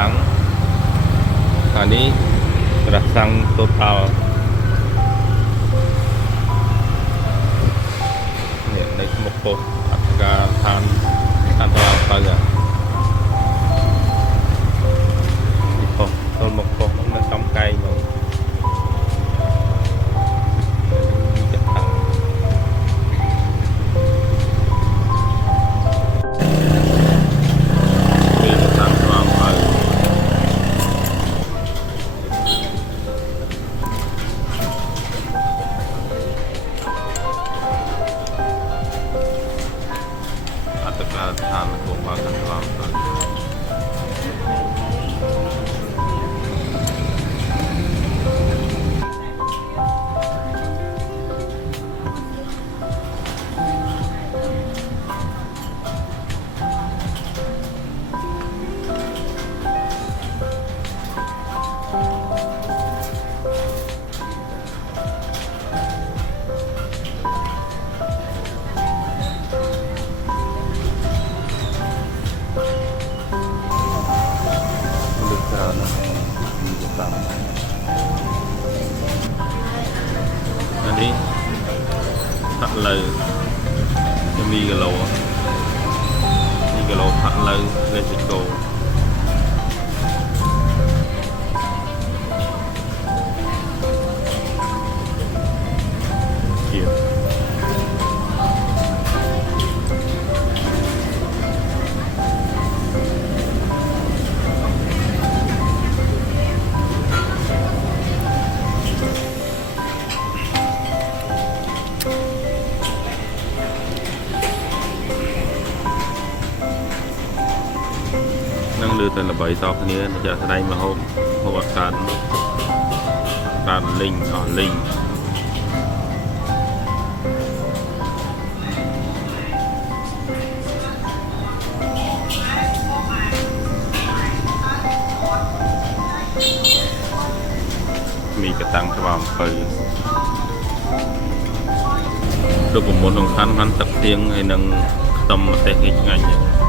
តាំងអានេះព្រះសង្ឃតូតាល់នេះនៅមុខពោះអធិការឋានទៅនេះពោះទល់មុខពោះនៅចំកែងមកចាក់តាំងពេលតាំងស្វាមហើយអត្តកាឋានគង់បានខាងស្វាមហើយនេះផាក់លើមីគីឡូផាក់លើលេសិកូជានឹងលើទៅល្បីតគ្នាចាក់ស្ដែងមហូបអត់កើតលីងអស់លីងមីកតាំងស្វាមពៅរូបមន្តសំខាន់ទឹកទៀងហើយនឹងខ្ទឹមម្ទេសងាយឆ្ងាញ់